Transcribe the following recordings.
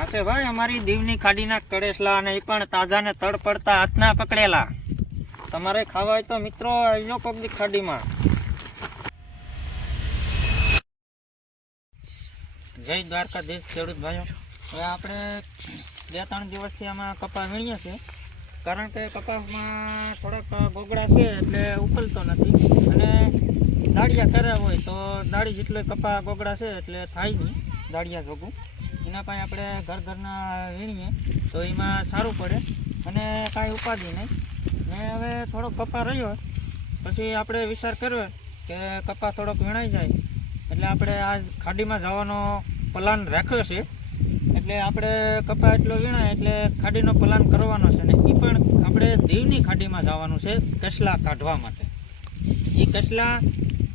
આ છે ભાઈ અમારી દીવની ખાડીના કડેસલા અને એ પણ તાજા ને તડ પડતા હાથના પકડેલા. તમારે ખાવા હોય તો મિત્રો આવજો પબ્લિક ખાડીમાં. જય દ્વારકાધીશ ખેડૂત ભાઈઓ. હવે આપણે 2-3 દિવસથી આમાં કપા વીણીએ છીએ, કારણ કે કપાસમાં થોડાક ગોગડા છે એટલે ઉકલતો નથી, અને દાળિયા કર્યા હોય તો દાળી જેટલો કપા ગોગડા છે એટલે થાય નહીં દાળિયા જોગું. એના પાસે આપણે ઘરના વીણીએ તો એમાં સારું પડે અને કાંઈ ઉપાધિ નહીં. ને હવે થોડોક કપા રહ્યો પછી આપણે વિચાર કર્યો કે કપા થોડોક વીણાઈ જાય એટલે આપણે આજ ખાડીમાં જવાનો પ્લાન રાખ્યો છે. એટલે આપણે કપા એટલો વીણાય એટલે ખાડીનો પ્લાન કરવાનો છે, ને એ પણ આપણે દીવની ખાડીમાં જવાનું છે કસલા કાઢવા માટે. એ કસલા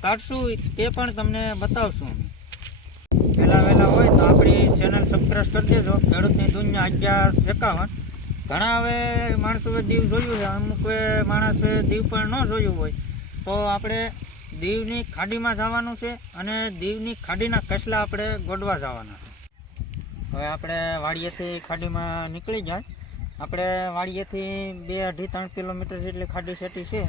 કાઢશું તે પણ તમને બતાવશું અમે. વહેલા હોય તો આપણી ચેનલ સબસ્ક્રાઈબ કરી દેજો. ખેડૂતની દુનિયા 1151. ઘણા હવે માણસોએ દીવ જોયું છે, અમુક માણસે દીવ પણ ન જોયું હોય તો આપણે દીવની ખાડીમાં જવાનું છે અને દીવની ખાડીના કસલા આપણે ગોડવા જવાના છે. હવે આપણે વાડીએથી ખાડીમાં નીકળી જાય. આપણે વાડીએથી 2-2.5-3 કિલોમીટર જેટલી ખાડી સેટી છે,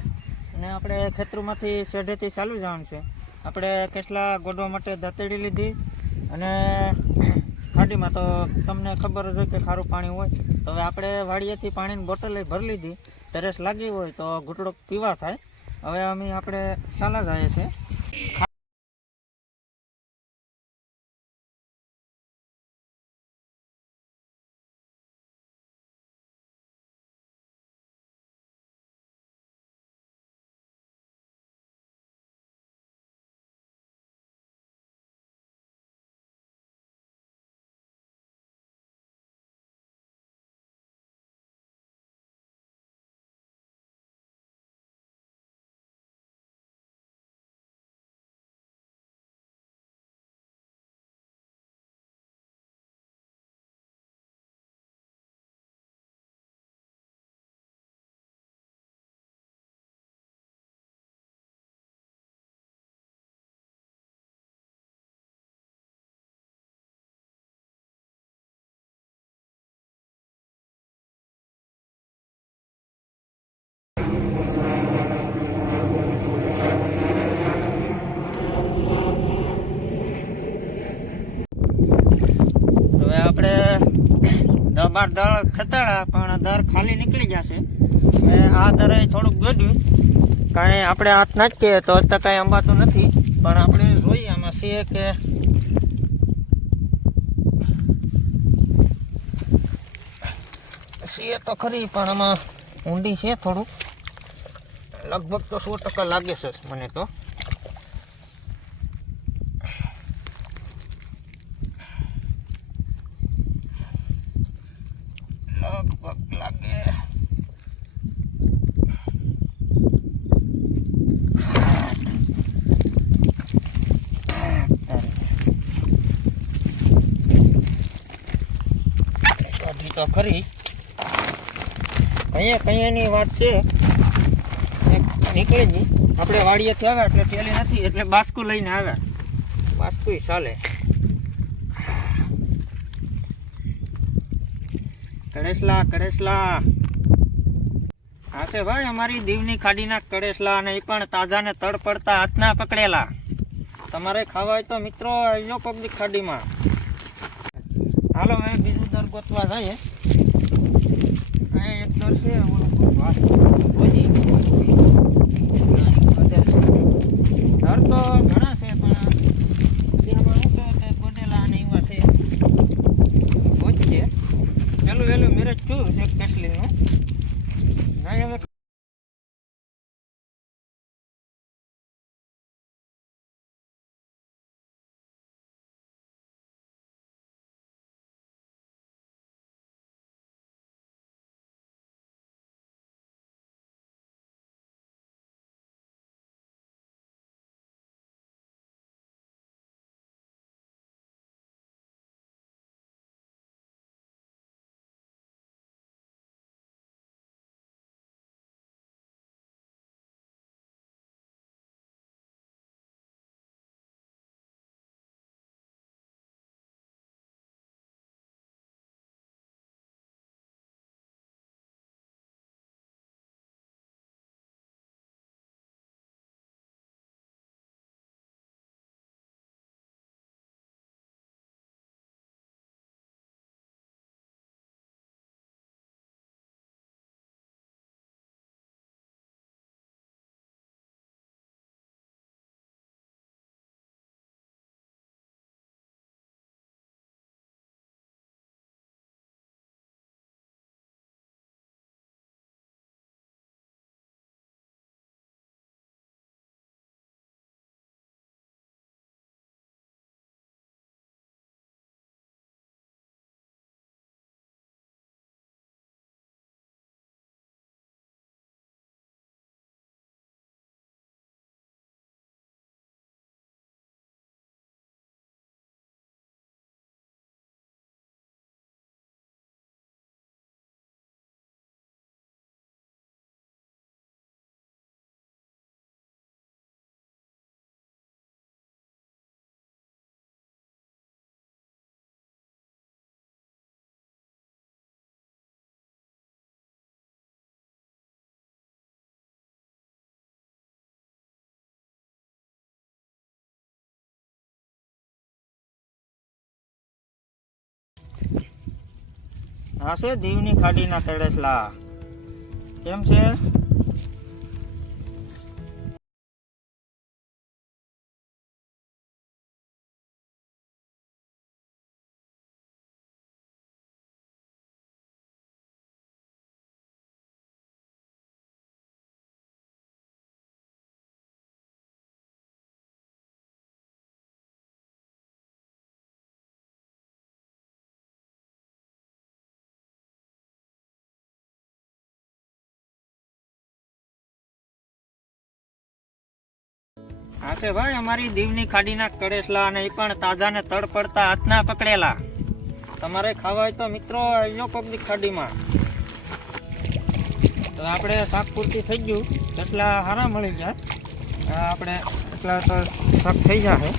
અને આપણે ખેતરોમાંથી શેઢેથી ચાલુ જવાનું છે. આપણે કસલા ગોડવા માટે દાંતેડી લીધી, અને ખાડીમાં તો તમને ખબર જ હોય કે ખારું પાણી હોય. તો હવે આપણે વાડીએથી પાણીની બોટલ ભરી લીધી. તરસ લાગી હોય તો ઘૂંટડો પીવા થાય. હવે આપણે ચાલા જઈએ છીએ. હવે આપણે 10-12 દળ ખતાડા, પણ દર ખાલી નીકળી જશે. હવે આ દરે થોડુંક ગોડ્યું, કાંઈ આપણે હાથ નાખીએ તો અત્યારે કાંઈ અંબાતું નથી, પણ આપણે જોઈએ આમાં છીએ કે છીએ તો ખરી, પણ આમાં ઊંડી છે થોડુંક. લગભગ તો 100% લાગે છે મને તો. લગભગ લાગે. કાઢી તો ખરી. કઈયાની વાત છે, નીકળી ગઈ. આપણે વાડીએથી આવ્યા એટલે ટેલી નથી એટલે બાસ્કુ લઈને આવ્યા. બાસ્કુ ચાલે. કડેસલા આ છે ભાઈ અમારી દીવની ખાડીના કડેસલા, અને એ પણ તાજા ને તડ પડતા હાથના પકડેલા. તમારે ખાવા હોય તો મિત્રો આવજો પબ્લિક ખાડીમાં. હાલો હવે બીજું દર ગોતવા જઈએ. એક દર છે દર તો ઘણા છે, પણ ગોડેલા અને એવા છે. વહેલું મેરેજ થયું છે કસલીનું. હવે આ છે દીવની ખાડીના કડેસલા. કેમ છે? આ છે ભાઈ અમારી દીવની ખાડીના કડેસલા, અને એ પણ તાજા ને તડ પડતા હાથના પકડેલા. તમારે ખાવા હોય તો મિત્રો આવ્યો કોકની ખાડીમાં. તો આપણે શાક પૂરતી થઈ ગયું, કસલા સારા મળી ગયા. આપણે એટલા તો શાક થઈ જશે.